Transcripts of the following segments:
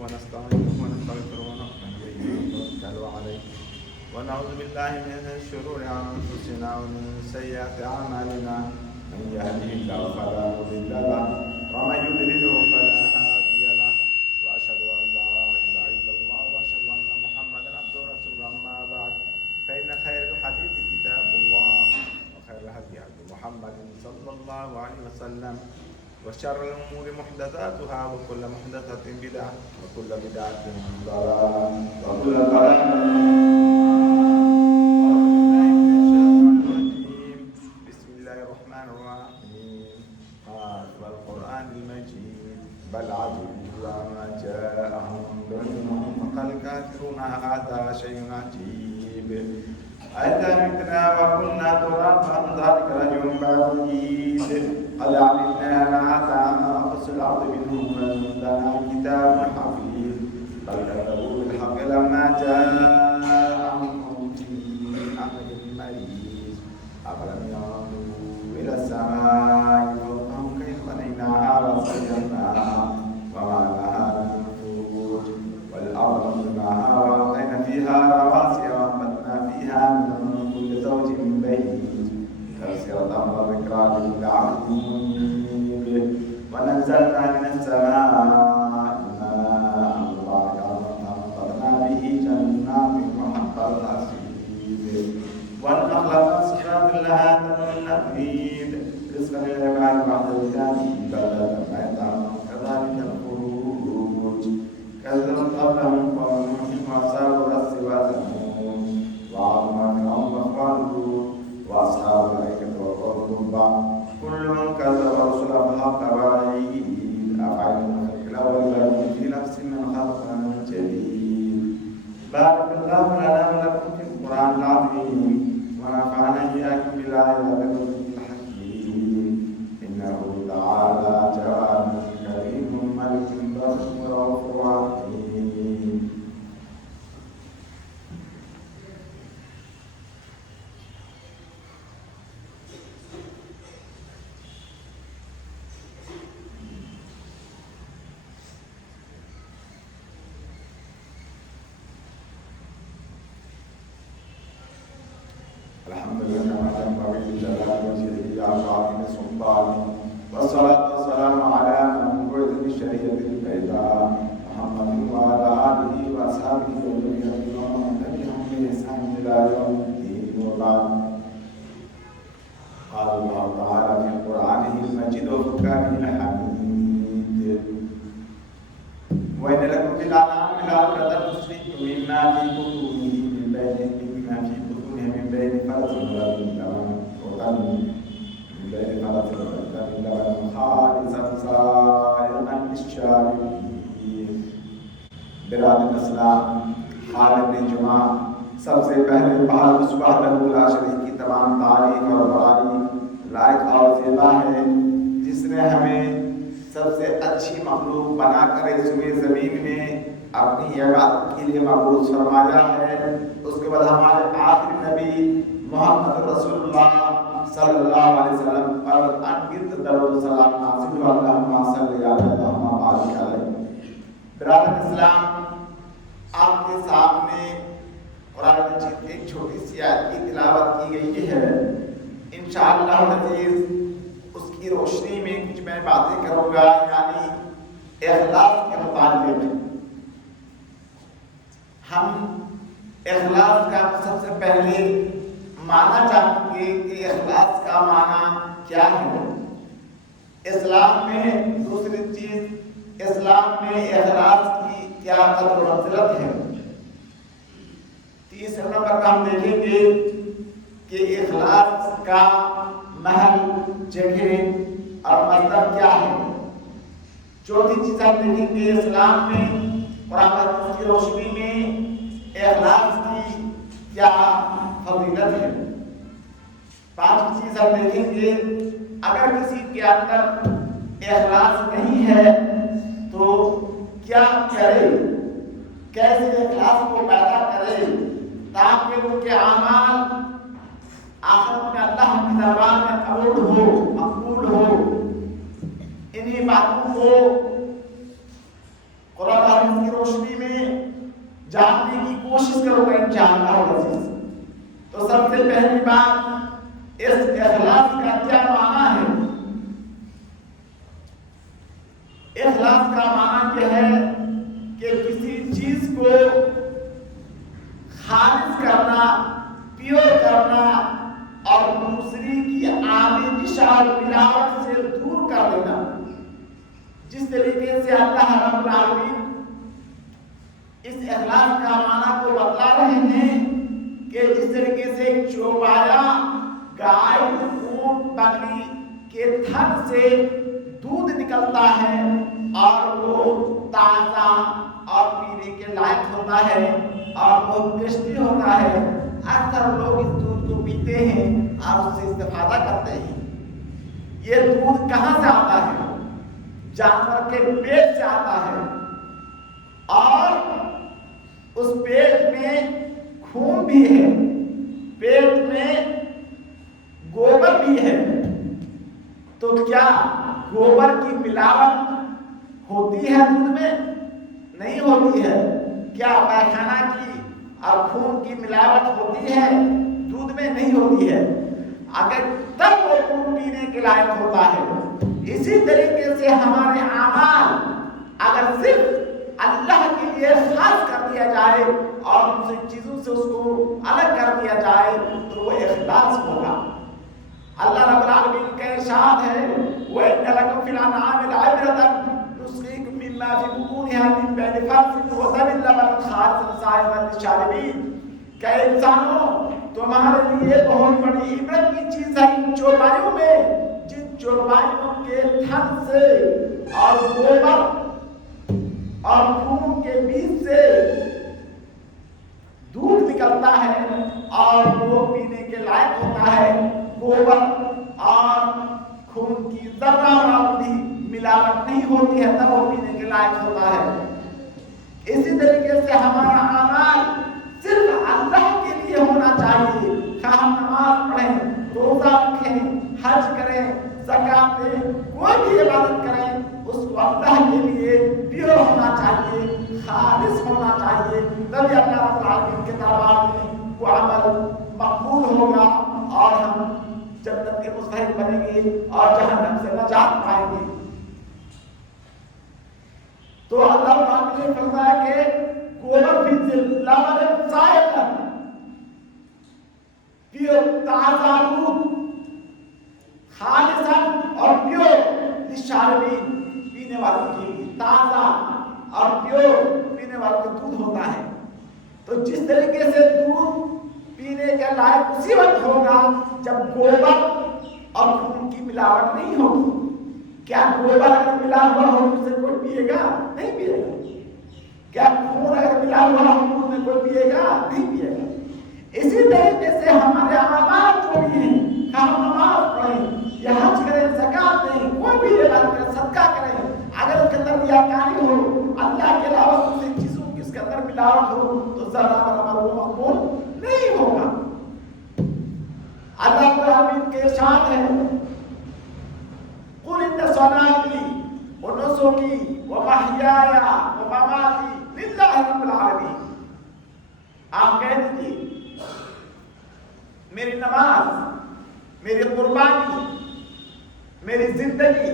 ونستعينه ونستغفره ونؤمن به ونتوكل عليه ونعوذ بالله من شرور أنفسنا ومن سيئات أعمالنا من يهده الله فلا مضل له ومن يضلله فلا هادي له وأشهد أن لا إله إلا الله وأشهد أن محمدا عبده ورسوله أما بعد فإن خير الحديث كتاب الله وخير الهدي هدي محمد صلى الله عليه وسلم وشر الأمور محدثاتها وكل محدثة بدعة وكل بدعة ضلالة وكل ضلالة بسم الله الرحمن الرحيم والقرآن المجيد بل عجبوا ما جاءهم فقال الكافرون هذا شيء عجيب أئذا متنا وكنا ترابا ذلك رجل بعيد قد علمنا ما تنقص الأرض منهم لنا كتاب حفيظ بل كذبوا بالحق لما جاءهم في أمر مريض أفلم ينظروا إلى السماء فوقهم كيف بنيناها وزيناها وما لها من فروج والأرض مددناها وألقينا فيها رواسي وأنبتنا فيها من كل زوج بهيج تبصرة وذكرى لكل عبد منيب ونزلنا من السماء ماء مباركا فأنبتنا به جنات وحب الحصيد والنخل باسقات لها تنبت نفيد رزقا للعباد بعد الجانب بلدة ميتا كذلك الخروج كذبت قبلهم قوم نوح وأصحاب الرس وثمود وعاد وفرعون وإخوان وأصحاب الأيكة وقوم تبع كل كذب رسلا فحق وعيد أفعلنا في الأول بل في نفس من خلق جديد بارك الله لنا ولكم في القرآن العظيم ونفعنا إياكم بالآيات والذكر الحكيم إنه تعالى جواد كريم ملك بر رؤوف رحيم. الحمد لله كما ينبغي لجلال وجهه وعظيم سلطانه والصلاة والسلام على من بعث بالشريعة البيضاء محمد وعلى آله وأصحابه وذريته ومن تبعهم بإحسان إلى يوم الدين وبعد. قال الله تعالى في قرآنه المجيد وفرقانه الحميد وإن لكم في الأنعام لعبرة تسقيكم مما في بطونه من بين فرث ولبن لبن وطن من بين فرث ولبن لبن خالصا سائغا للشاربين. برادر الاسلام خالد بن جمعہ سب سے پہلے بہار صبح لہو لا شریک کی تمام تعریف اور بڑائی لائق اور زیبا ہے جس نے ہمیں سب سے اچھی مخلوق بنا کر اس زمین میں اپنی عبادت کے لیے مبعوث فرمایا ہے. اس کے بعد ہمارے آخری نبی محمد رسول اللہ صلی اللہ علیہ وسلم پر انگت درود و سلام نازل ہو. اللہم صلی علی اللہم بارک علیہ. برادر اسلام آپ کے سامنے قرآن مجید کی ایک چھوٹی سی آیت کی تلاوت کی گئی ہے. انشاءاللہ العزیز اس کی روشنی میں کچھ میں باتیں کروں گا یعنی اخلاص کے متعلق. ہم اخلاص کا سب سے پہلے معنی جانیں گے کہ اخلاص کا معنی کیا ہے. اسلام میں دوسری چیز اسلام میں اخلاص کی کیا قدر و منزلت ہے. تیسرے نمبر پر ہم دیکھیں گے کہ اخلاص کا محل جگہ اور مطلب کیا ہے. چوتھی چیز ہم دیکھیں گے اسلام میں قرآن کی روشنی میں اخلاص کی کیا فضیلت ہے. پانچویں چیز ہم دیکھیں گے اگر کسی کے اندر اخلاص نہیں ہے تو کیا کرے, کیسے اخلاص کو پیدا کرے تاکہ ان کے اعمال آخرت میں اللہ کی دربار میں قبول ہو مقبول ہو. انہی باتوں کو قرآن انشاءاللہ العزیز۔ تو سب سے پہلی بات، اس اخلاص کا کیا معنی ہے؟ اخلاص کا معنی یہ ہے کہ کسی چیز کو خالص کرنا، پیور کرنا اور دوسری کی آمیزش اور ملاوٹ سے دور کر دینا۔ جس طریقے سے اللہ رب العالمین اس اخلاص کا معنی کو بتلا رہے ہیں کہ جس طریقے سے چوپایا گائے، اونٹ، بکری کے تھن سے دودھ نکلتا ہے اور وہ تازہ اور پینے کے لائق ہوتا ہے اور بہت ٹیسٹی ہوتا ہے، اکثر لوگ اس دودھ کو پیتے ہیں اور اس سے استفادہ کرتے ہیں۔ یہ دودھ کہاں سے آتا ہے؟ جانور کے پیٹ سے آتا ہے، اور اس پیٹ میں خون بھی ہے، پیٹ میں گوبر بھی ہے۔ تو کیا گوبر کی ملاوٹ ہوتی ہے دودھ میں؟ نہیں ہوتی ہے۔ کیا پیخانہ کی اور خون کی ملاوٹ ہوتی ہے دودھ میں؟ نہیں ہوتی ہے، اگر تب وہ دودھ پینے کے لائق ہوتا ہے۔ اسی طریقے سے ہمارے اعمال اگر صرف اللہ کے لیے خاص کر دیا جائے اور دوسری چیزوں سے اس کو الگ کر دیا جائے تو وہ اخلاص ہوگا۔ اللہ رب العالمین کا ارشاد ہے، وَإِنَّ لَكُمْ فِي الْأَنْعَامِ لَعِبْرَةً نُسْقِيكُم مِّمَّا فِي بُطُونِهَا مِن بَيْنِ فَرْثٍ وَدَمٍ لَبَنًا خَالِصًا سَائِغًا لِّلشَّارِبِينَ۔ کہ انسانوں، تمہارے لیے بہت بڑی عبرت کی چیز ہے ان چوپایوں میں، جن چوپایوں کے تھن سے اور گوبر اور خون کے بیچ سے دودھ نکلتا ہے اور وہ پینے کے لائق ہوتا ہے۔ گوبر اور خون کی ذرہ برابر بھی ملاوٹ نہیں ہوتی ہے، تب وہ پینے کے لائق ہوتا ہے۔ اسی طریقے سے ہمارا اعمال صرف اللہ کے لیے ہونا چاہیے۔ ہم نماز پڑھیں، روزہ رکھیں، حج کریں، زکات دیں، کوئی بھی عبادت کریں، اس کو اللہ کے لیے پیور ہونا چاہیے، خالص ہونا چاہیے، تبھی اللہ رب العالمین کے دربار میں وہ عمل مقبول ہوگا اور ہم جنت کے مستحق بنیں گے اور جہنم سے نجات پائیں گے۔ تو اللہ پاک نے فرمایا کہ گوبر بھی لبن سائغا، پیور تازہ دودھ، خالصا اور پیور للشاربین، پینے والوں کے لیے تازہ اور پیور پینے والوں کا دودھ ہوتا ہے۔ تو جس طریقے سے دودھ پینے کے لائق اسی وقت ہوگا جب گوبر اور خون کی ملاوٹ نہیں ہوگی۔ کیا گوبر اگر ملا ہوا ہو اسے کوئی پیے گا؟ نہیں پیے گا۔ کیا خون اگر ملا ہوا ہو اس میں کوئی پیے گا؟ نہیں پیے گا۔ اسی طریقے سے ہمارے اعمال جو بھی ہیں، کہ ہم نماز پڑھیں یا حج کریں، زکات دیں، کوئی بھی عبادت کریں، صدقہ کریں، اگر اس کے اندر ریاکاری ہو، اللہ کے علاوہ دوسری چیزوں کی اس کے اندر ملاوٹ ہو تو ذرہ برابر وہ مقبول نہیں ہوگا۔ اللہ رب العالمین کے ارشاد ہے، قُلْ إِنَّ صَلَاتِي وَنُسُكِي وَمَحْيَايَ وَمَمَاتِي لِلَّهِ رَبِّ الْعَالَمِينَ۔ آپ کہہ دیجیے، میری نماز، میری قربانی، میری زندگی،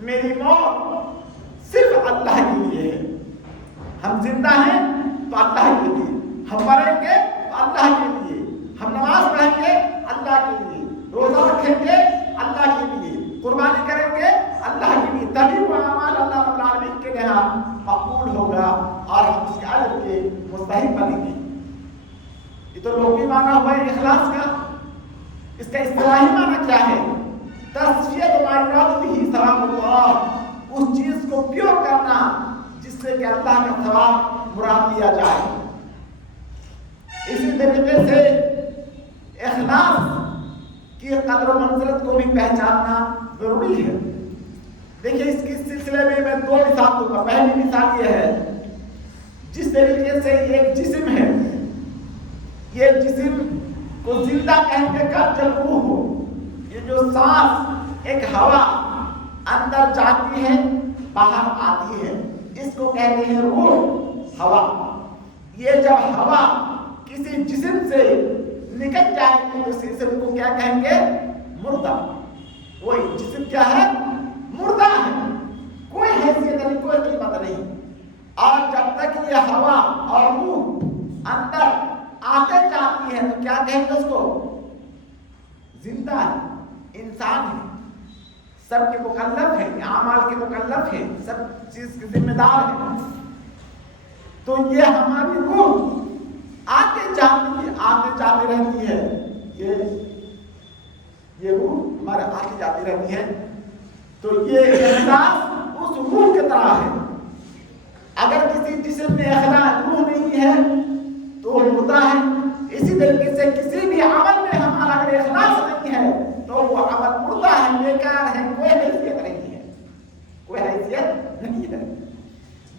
میری موت صرف اللہ کے لیے ہے۔ ہم زندہ ہیں تو اللہ کے لیے، ہم مریں گے تو اللہ کے لیے، ہم نماز پڑھیں گے اللہ کے لیے، روزہ رکھیں گے اللہ کے لیے، قربانی کریں گے اللہ کے لیے، تبھی وہ اعمال اللہ رب العالمین کے یہاں مقبول ہوگا اور ہم اس کے اجر کے مستحق بنیں گے۔ یہ تو لغوی معنی ہوا ہے اخلاص کا۔ اس کا اصطلاحی معنی کیا ہے؟ تصفیہ ما یراد بہ ثواب اللہ، اس چیز کو پیور کرنا جس سے کہ اللہ کا ثواب مراد لیا جائے۔ اسی طریقے سے اخلاص کی قدر و منزلت کو بھی پہچاننا ضروری ہے۔ دیکھیے اس سلسلے میں دو مثال دوں گا۔ پہلی مثال یہ ہے، جس طریقے سے ایک جسم ہے، یہ جسم کو زندہ کہنے کا جب روح ہو، یہ جو سانس ایک ہوا اندر جاتی ہے باہر آتی ہے، اس کو کہتے ہیں روح، ہوا۔ یہ جب ہوا کسی جسم سے نکل جائے گی تو اس جسم کو کیا کہیں گے؟ مردہ. وہی جسم کیا ہے؟ مردہ ہے، کوئی حیثیت نہیں، کوئی قیمت نہیں. اور جب تک یہ ہوا اور روح اندر آتے جاتی ہے تو کیا کہیں گے اس کو؟ زندہ ہے، انسان ہے، سب کے مکلف ہیں، اعمال کے مکلف ہیں، سب چیز کے ذمہ دار ہیں. تو یہ ہماری روح آتے جاتی رہتی ہے. یہ روح ہمارے آتی جاتی رہتی ہے. تو یہ احساس اس روح کی طرح ہے. اگر کسی جسم میں اخلاص روح نہیں ہے تو وہ مردہ ہے. اسی طریقے سے کسی بھی عمل میں ہمارا اگر اخلاص نہیں ہے تو وہ عمل مردہ ہے، بیکار ہے، کوئی حیثیت نہیں ہے، کوئی حیثیت نہیں ہے.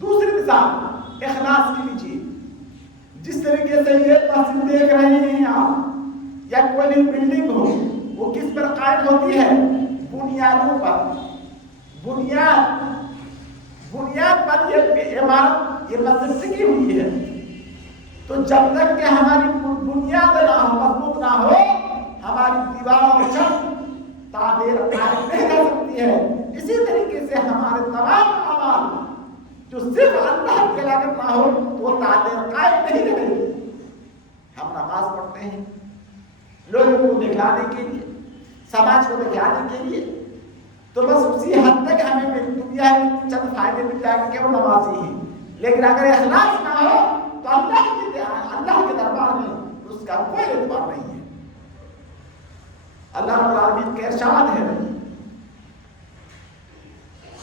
دوسری مثال اخلاص کی لیجیے. جس طریقے سے یہ مسجد دیکھ رہے ہیں آپ یا کوئی بھی بلڈنگ ہو، وہ کس پر قائم ہوتی ہے؟ بنیادوں پر. بنیاد پر یہ عمارت، یہ مسجد ٹکی ہوئی ہے. تو جب تک کہ ہماری بنیاد نہ ہو، مضبوط نہ ہو، ہماری دیواروں چھت تعمیر قائم نہیں رہ سکتی ہے. اسی طریقے سے ہمارے تمام اعمال جو صرف اللہ کے لائق نہ ہو تو وہ تعمیر قائم نہیں رہے گی. ہم نماز پڑھتے ہیں لوگوں کو دکھانے کے لیے، سماج کو دکھانے کے لیے، تو بس اسی حد تک ہمیں دنیا میں چند فائدے مل جائیں گے کہ وہ نمازی ہیں. لیکن اگر اخلاص نہ ہو تو اللہ کے دربار میں اس کا کوئی اعتبار نہیں ہے. اللہ رب العالمین کا ارشاد ہے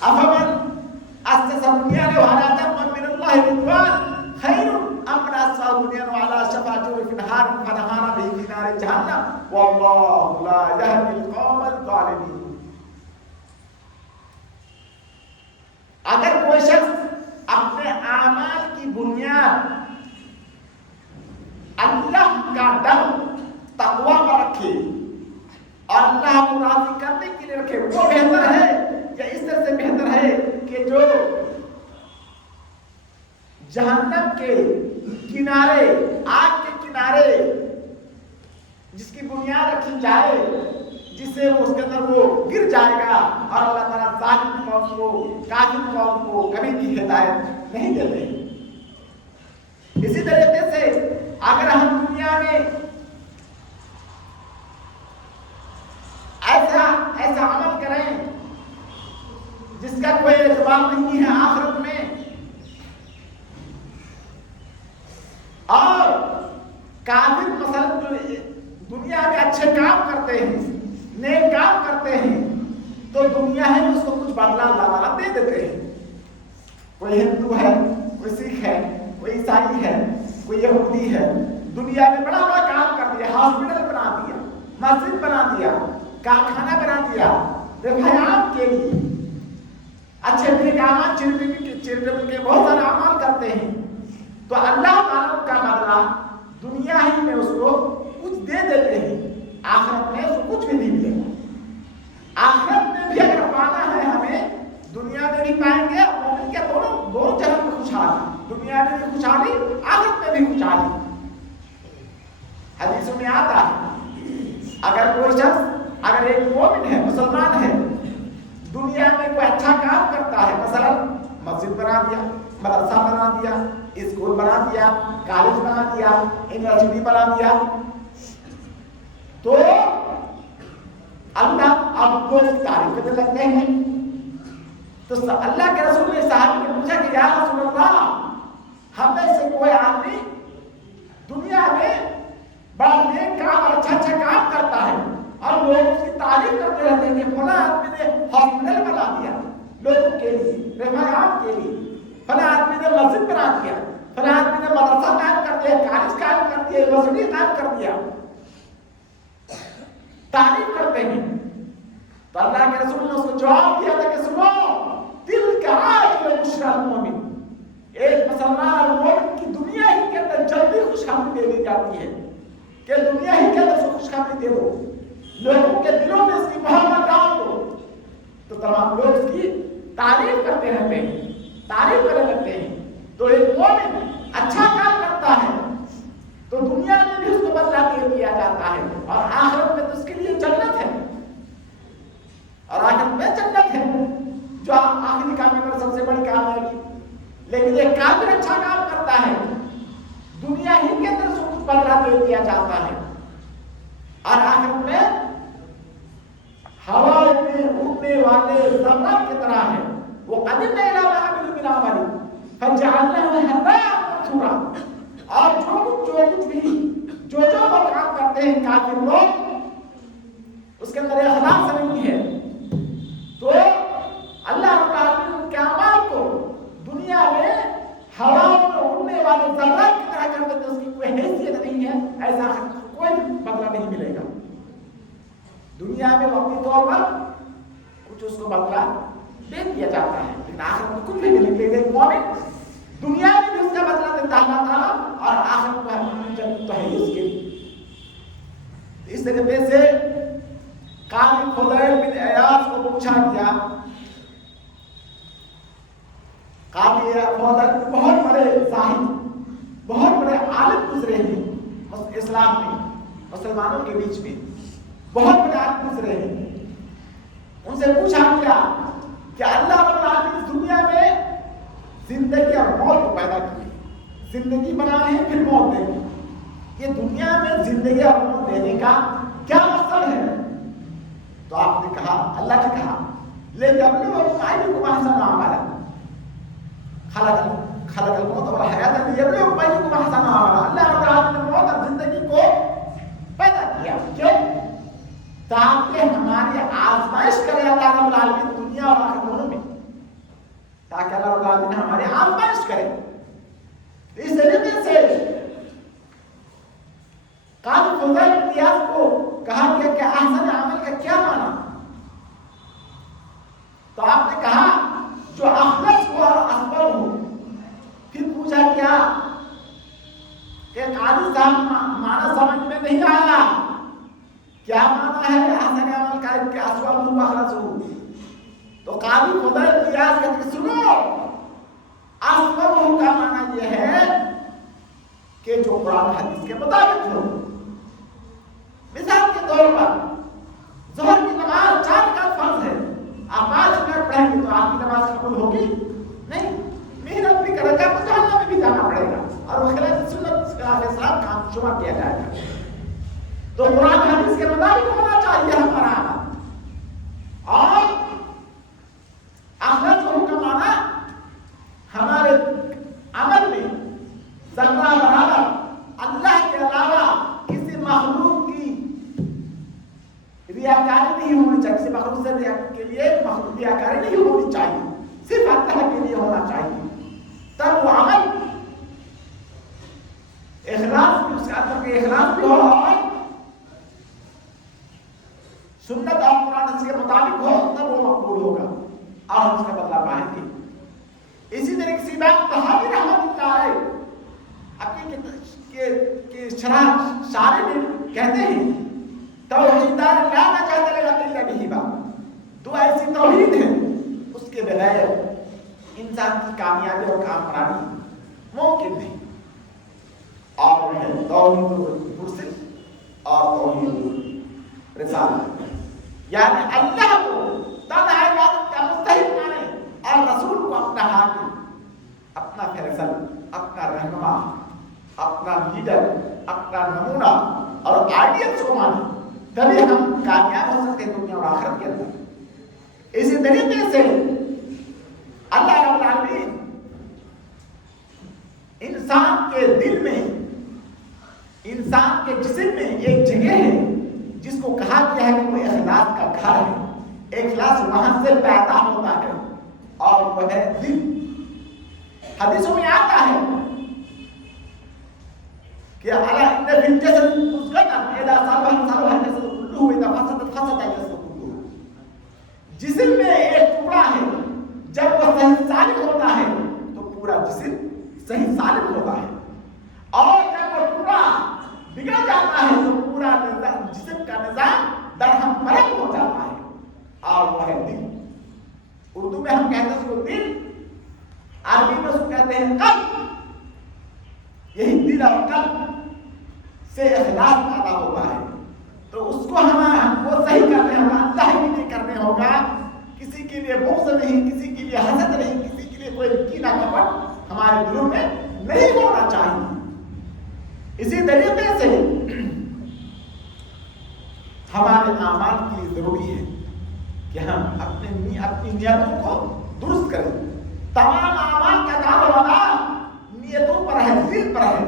افمن اسس بنیانه على تقوى من الله رضوان خير ام من اسس بنيانه على شفا جرف نهار فنهار به في نار جهنم والله لا يهدي القوم الظالمين. اگر کوئی شخص اپنے اعمال کی بنیاد اللہ کا ڈر تقوی پر رکھے اور اللہ کو راضی کرنے کے لیے رکھے، وہ بہتر ہے یا اس طرح سے بہتر ہے کہ جو جہنم کے کنارے، آگ کے کنارے جس کی بنیاد رکھی جائے، جس سے اس کے اندر وہ گر جائے گا اور اللہ تعالیٰ ظالم قوم کو، کافر قوم کو کبھی بھی ہدایت نہیں دیتے. اسی طریقے سے اگر ہم دنیا میں ایسا عمل کریں جس کا کوئی اعتبار نہیں ہے آخرت میں، اور کافر مثلا جو دنیا میں اچھے کام کرتے ہیں، نیک کام کرتے ہیں، تو دنیا ہے اس کو کچھ بدلہ اللہ تعالیٰ دے دیتے ہیں. کوئی ہندو ہے، کوئی سکھ ہے، کوئی عیسائی ہے، کوئی یہودی ہے، دنیا میں بڑا بڑا کام کر دیا، ہاسپٹل بنا دیا، مسجد بنا دیا، کارخانہ بنا دیا رفاہیات کے لیے، اچھے اقدامات چیریٹیبل کے بہت سارے اعمال کرتے ہیں. تو اللہ تعالیٰ کا بدلہ دنیا ہی میں اس کو کچھ دے دیتے ہیں، آخرت میں اس کو کچھ بھی نہیں ملے گا. آخرت میں بھی اگر پانا ہے ہمیں، دنیا میں بھی پائیں گے، مومن کے دونوں جگہ میں خوشحالی، دنیا میں بھی خوشحالی، آخرت میں بھی خوشحالی. حدیثوں میں آتا ہے اگر کوئی شخص، اگر ایک مومن ہے، مسلمان ہے، دنیا میں کوئی اچھا کام کرتا ہے، مثلا مسجد بنا دیا، مدرسہ بنا دیا، اسکول بنا دیا، کالج بنا دیا، یونیورسٹی بنا دیا، تو اللہ اب کو تعریف کرنے لگتے ہیں. تو اللہ کے رسول نے صحابی نے پوچھا کہ یا رسول اللہ، ہم میں سے کوئی آدمی دنیا میں بڑا نیک کام اور اچھا کام کرتا ہے اور لوگ اس کی تعریف کرتے رہتے ہیں کہ فلاں آدمی نے ہاسپٹل بنا دیا لوگوں کے لیے، رفاہیات کے لیے، فلاں آدمی نے مسجد بنا دیا، فلاں آدمی نے مدرسہ قائم کر دیا، کالج قائم کر دیا، یونیورسٹی قائم کر دیا، تعریف کرتے ہیں. تو اللہ کے رسول نے اس کو جواب دیا تھا کہ سنو، دل کا عاجل بشری المومن، ایک مسلمان اور مومن کی دنیا ہی کے اندر جلدی خوشخبری دے دی جاتی ہے کہ دنیا ہی کے اندر خوشخبری دے دو، لوگوں کے دلوں میں اس کی محبت ڈال دو، تو تمام لوگ اس کی تعریف کرتے رہتے ہیں، تعریف کرنے لگتے ہیں. تو ایک مومن اچھا کام کرتا ہے تو دنیا لیکن ایک کافر اچھا کام کرتا ہے دنیا ہی کے اندر سے کچھ بدلہ دے دیا جاتا ہے اور آخرت میں ہوا میں اڑنے والے ذرات کی طرح ہے. وہ قدمنا الی ما عملوا من عمل فجعلناه هباء منثورا. اور جو کچھ بھی جو کام کرتے ہیں کافر لوگ اس کے اندر اخلاص نہیں ہے تو اللہ رب العالمین ان کے اعمال کو دنیا میں ہوا میں اڑنے والے ذرات کی طرح کر دیتے. اس کی کوئی حیثیت نہیں ہے, ایسا کوئی بدلہ نہیں ملے گا. دنیا میں وقتی طور پر کچھ اس کو بدلہ دے دیا جاتا ہے لیکن آخرت میں کچھ بھی نہیں ملے گا. مومن دنیا میں بھی اس کا بدلہ دیتا اللہ تعالیٰ اور آخرت میں جنت تو ہے اس کے. اس طریقے سے قاضی فضیل بن عیاض کو پوچھا گیا. قاضی فضیل بہت بڑے زاہد بہت بڑے عالم گزرے ہیں اسلام میں, مسلمانوں کے بیچ میں بہت بڑے عالم گزرے ہیں. ان سے پوچھا گیا کہ اللہ رب العالمین اس دنیا میں زندگی اور موت کو پیدا کی, زندگی بنانے پھر موت دے. یہ دنیا میں زندگی اور موت دینے کا کیا مقصد ہے؟ تو آپ نے کہا, اللہ نے کہا لِيَبْلُوَكُمْ أَيُّكُمْ أَحْسَنُ عَمَلًا. خلق الموت والحیات لِيَبْلُوَكُمْ أَيُّكُمْ أَحْسَنُ عَمَلًا. اللہ رب العالمین نے موت اور زندگی کو پیدا کیا کیوں؟ تاکہ ہماری آزمائش کرے اللہ رب العالمین دنیا اور آخرت دونوں میں, تاکہ اللہ رب العالمین ہماری آزمائش کرے. اس طریقے سے قاضی فضیل بن عیاض کو کہا گیا کہ احسن عمل کا کیا معنی؟ تو آپ نے کہا جو اخلص ہو اور اصبر ہو. پھر پوچھا گیا کہ قاضی صاحب معنی سمجھ میں نہیں آیا, کیا معنی ہے احسن عمل کا کہ اصبر ہو اخلص ہو؟ تو قاضی فضیل بن عیاض کہتے ہیں سنو, اصبر ہو کا معنی یہ ہے کہ جو قرآن حدیث کے مطابق ہو. مثال کے طور پر ظہر کی نماز 4 رکعت فرض ہے, آپ 5 منٹ پڑھیں گے تو آپ کی نماز قبول ہوگی نہیں. محنت بھی کرے گا تو جہنم میں بھی جانا پڑے گا اور وہ خلاف سنت خلاف اسلام کا شمار کیا جائے گا. تو قرآن حدیث کے مطابق ہونا چاہیے ہمارا عمل. اور اخلص ہو کا معنی ہمارے عمل میں ذرہ برابر اللہ کے علاوہ کسی مخلوق کی ریاکاری نہیں ہونی چاہیے. کسی مخلوق سے کے لیے ریاکاری نہیں ہونی چاہیے, صرف اللہ کے لیے ہونا چاہیے. تب وہ عمل اخلاص بھی اس کے اندر کے اخلاص بھی ہو اور سنت اور قرآن کے مطابق ہو تب وہ مقبول ہوگا اور ہم اس کا بدلہ پائیں گے. اسی طریقے سے امام طحاوی رحمۃ اللہ علیہ اپنی شارح میں کہتے ہیں توحید لا نجات لنا الا بہ. تو ایسی توحید ہے اس کے بغیر انسان کی کامیابی اور کامرانی ممکن نہیں. اور ہے توحید مرسل اور توحید رسالت, یعنی اللہ کو تنہا عبادت کا مستحق مانے اور رسول کو اپنا حاکم, اپنا فیصل, اپنا رہنما, اپنا لیڈر, اپنا نمونہ اور آئیڈیلس کو مانے, تبھی ہم کامیاب ہو سکتے ہیں دنیا اور آخرت کے اندر. اسی طریقے سے اللہ رب العالمین انسان کے دل میں, انسان کے جسم میں ایک جگہ ہے جس کو کہا گیا ہے کہ وہ اخلاص کا گھر ہے. اخلاص وہاں سے پیدا ہوتا ہے اور وہ ہے دل. حدیثوں میں آتا ہے کہ الا ان فی الجسد مضغۃ اذا صلح الجسد كله واذا فسدت فسد الجسد كله. جسم میں ایک ٹکڑا ہے, جب وہ صحیح سالم ہوتا ہے تو پورا جسم صحیح سالم ہوتا ہے, اور جب وہ ٹکڑا بگڑ جاتا ہے تو پورا جسم کا نظام درہم برہم ہو جاتا ہے اور وہ ہے دل. اردو میں ہم کہتے ہیں اس کو دل, عربی میں اس کو کہتے ہیں قلب. یہی دل اور قلب سے اخلاص پیدا ہوتا ہے. تو اس کو ہم کو صحیح کرنے ہوگا, اللہ کے لیے کرنے ہوگا, کسی کے لیے بغض نہیں, کسی کے لیے حسد نہیں, کسی کے لیے کوئی کینہ کپٹ ہمارے دلوں میں نہیں ہونا چاہیے. اسی طریقے سے ہمارے اعمال کی ضروری ہے کہ ہم اپنی نیتوں کو درست کریں. تمام اعمال کا دار و مدار نیتوں پر ہے، دل پر ہے.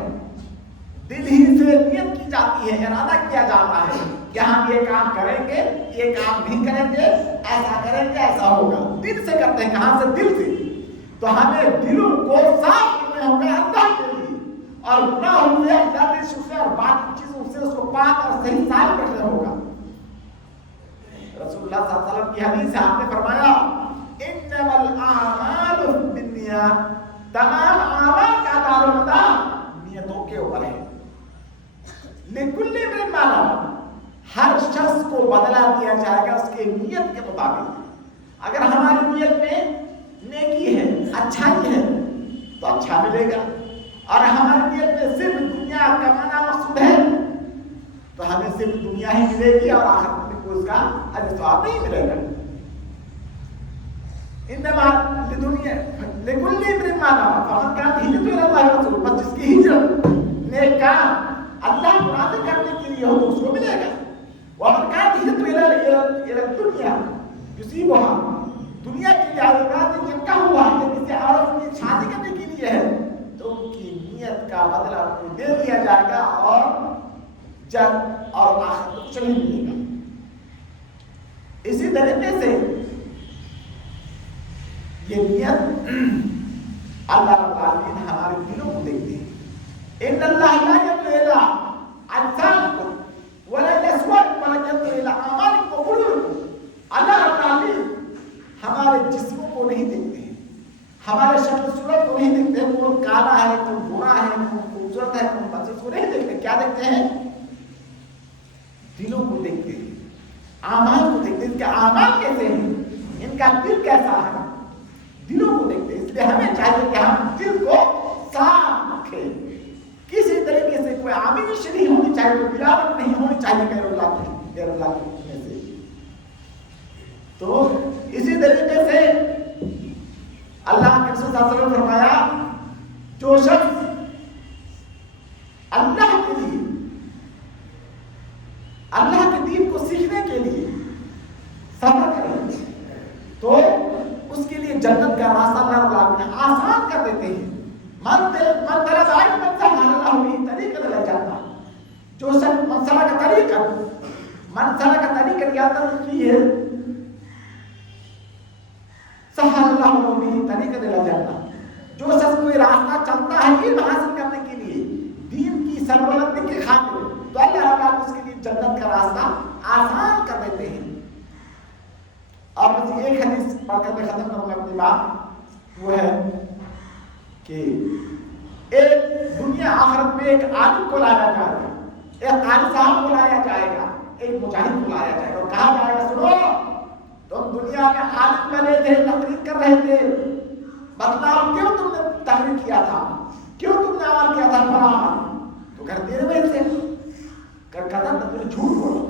دل ہی سے نیت کی جاتی ہے، ارادہ کیا جاتا ہے کہ ہم یہ کام کریں گے، یہ کام نہیں کریں گے، ایسا کریں گے، ایسا ہوگا. دل سے کرتے ہیں. کہاں سے؟ دل سے. تو ہمیں دلوں کو صاف کرنا ہوگا اللہ کے لیے، اور گناہوں سے، لفظ سے اور باقی چیزوں سے اس کو پاک اور صحیح صاف رکھنا ہوگا. رسول اللہ صلی اللہ علیہ وسلم کی حدیث ہے، آپ نے فرمایا انما الاعمال بالنیات، تمام اعمال کا دار و مدار نیتوں کے اوپر ہے. لکل امرئ ما نوى، ہر شخص کو بدلہ دیا جائے گا اس کے نیت کے مطابق. اگر ہماری نیت میں نیکی ہے، اچھائی ہے تو اچھا ملے گا، اور ہماری نیت میں صرف دنیا کمانا مقصود ہے تو ہمیں صرف دنیا ہی ملے گی اور آخرت میں کوئی اس کا اجر ثواب نہیں ملے گا. انما لدنیا لکل امرئ ما نوى فمن كانت هجرته الى الله ورسوله، بس جس کی ہجرت نیک کام اللہ کو راضی کرنے کے لیے ہو تو اس کو ملے گا. ومن كانت هجرته الى الدنيا يصيبها، دنیا کی جائیداد جن کا ہوا ہے کسی عورت کی شادی کرنے کے لیے ہے تو ان کی نیت کا بدلہ کو دے دیا جائے گا، اور جب اور آخرت کو کچھ نہیں ملے گا. اسی طریقے سے یہ نیت اللہ رب العالمین ہمارے دلوں کو دیکھتے ہیں. ان اللہ لا ينظر الى اجسامکم ولا الى صورکم ولكن ينظر الى اعمالکم وقلوبکم. اللہ رب العالمین ہمارے جسموں کو نہیں دیکھتے ہیں، ہمارے شکل صورت کو نہیں دیکھتے ہیں. کون کالا ہے، کون گورا ہے، کون خوبصورت ہے، کون بد، کو نہیں دیکھتے. کیا دیکھتے ہیں؟ دلوں کو دیکھتے ہیں، اعمال کو دیکھتے ہیں. ان کے اعمال کیسے ہیں، ان کا دل کیسا ہے، دلوں کو دیکھتے ہیں. اس لیے ہمیں چاہیے کہ ہم دل کو صاف رکھیں. کسی طریقے سے کوئی آمیزش نہیں ہونی چاہیے، کوئی ملاوٹ نہیں ہونی چاہیے غیر اللہ کے میں سے. تو اسی طریقے سے اللہ کے رسول صلی اللہ علیہ وسلم نے فرمایا جو شخص اللہ کے لیے، اللہ کے دین کو سیکھنے کے لیے سفر کرے تو اس کے لیے جنت کا راستہ اللہ رب العالمین آسان کر دیتے ہیں. من طلب علم سهل الله به طريقا الى الجنة، جو من سلك طريقا يعتمد فيه سهل الله به طريقا الى الجنة. جو شخص کوئی راستہ چلتا ہے علم حاصل کرنے کے لیے، دین کی سربلندی کی خاطر، تو اللہ رب العالمین اس کے لیے جنت کا راستہ آسان کر دیتے ہیں. اور مجھے ایک حدیث پڑھ کر میں ختم کروں گا اپنی بات. وہ ہے کہ ایک دنیا آخرت میں ایک عالم کو لایا جائے گا، ایک قاری صاحب کو لایا جائے گا، ایک مجاہد کو لایا جائے گا، اور کہا جائے گا سنو تم دنیا میں عالم بنے تھے، تقریر کر رہے تھے، بتلاؤ کیوں تم نے تقریر کیا تھا، کیوں تم نے عمل کیا تھا فلاں؟ تو کرتے رہے تھے، کہتا تھا تم نے جھوٹ بولا،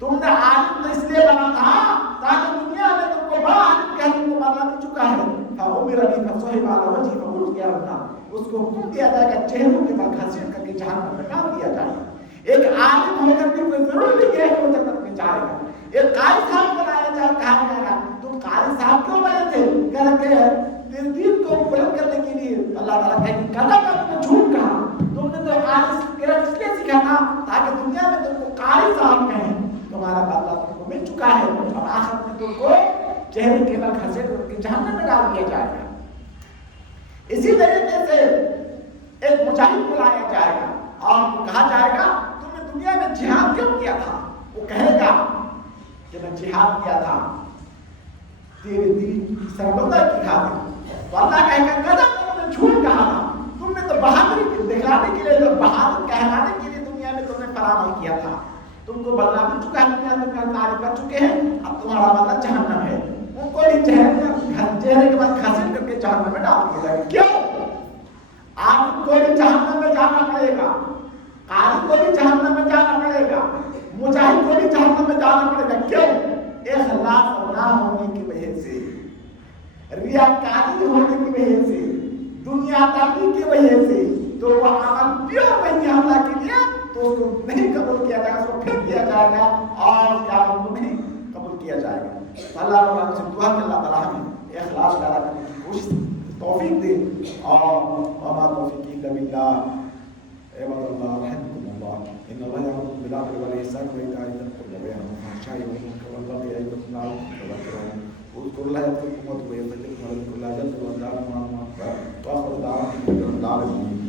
تم نے عالم تو اس لیے بنا تھا تاکہ دنیا میں تم کو بڑا عالم کہہ تم کو بدلا مل چکا ہے. اس کو حکم دیا جائے گا چہروں کے بل گھسیٹ کر کے جہنم میں ڈال دیا جائے گا. ایک عالم ہو کر کے کوئی ضرور نہیں ہے کہ وہ جنت میں جائے گا. ایک قاری صاحب کو لایا جائے، کہا جائے گا تم قاری صاحب کیوں بنے تھے؟ کہتے ہیں تیرے دین کو بلند کرنے کے لیے. اللہ تعالیٰ کہے گا کہا تم نے جھوٹ کہا، تم نے تو قاری اس لیے سیکھا تھا تاکہ دنیا میں تم کو قاری صاحب کہیں، تمہارا بدلہ تم کو مل چکا ہے، اب آخرت میں تم کو چہرے کے بل گھسیٹ کر کے جہنم میں ڈال دیا جائے گا. اسی طریقے سے ایک مجاہد کو لایا جائے گا اور کہا جائے گا تم نے دنیا میں جہاد کیوں کیا تھا؟ وہ کہے گا کہ میں جہاد کیا تھا تیرے دین کی سربلندی کی خاطر. تو اللہ کہے گا کہا تم نے جھوٹ کہا تھا، تم نے تو بہادری دکھانے کے لیے، بہادر کہلانے کے لیے دنیا میں تم نے فراہم کیا تھا، تم کو بدلا مل چکا ہے، دنیا میں تعریف کر چکے ہیں، اب تمہارا بدلہ جہنم ہے. ان کو بھی چہرے کے بعد گھسیٹ کر کے جہنم میں ڈال دیا جائے گا. کیوں؟ عالم کو بھی جہنم میں جانا پڑے گا، قاری کو بھی جہنم میں جانا پڑے گا، مجاہد کو بھی جہنم میں جانا پڑے گا. کیوں؟ اخلاص نہ ہونے کی وجہ سے. ریاکاری ہونے کی وجہ سے، دنیا داری کی وجہ سے، تو وہ عمل پیور نہیں ہے اللہ کے لیے، تو اس کو نہیں قبول کیا جائے گا، اس کو پھر کیا جائے گا اور اس عمل کو نہیں قبول کیا جائے گا۔ اللہ تعالیٰ سے دعا کہ اللہ تعالیٰ ہمیں اخلاص پیدا کرنے کی کوشش توفیق دے، اور وما توفیق الا باللہ۔ عباد اللہ رحمكم الله ان الله يأمر بالعدل والإحسان وإيتاء ذي القربى وينهى عن الفحشاء والمنكر والبغي يعظكم لعلكم تذكرون اذكروا الله يذكركم واتقوا إليه وذكروا الله جل وعلا وآخر دعوانا الحمد لله رب العالمين۔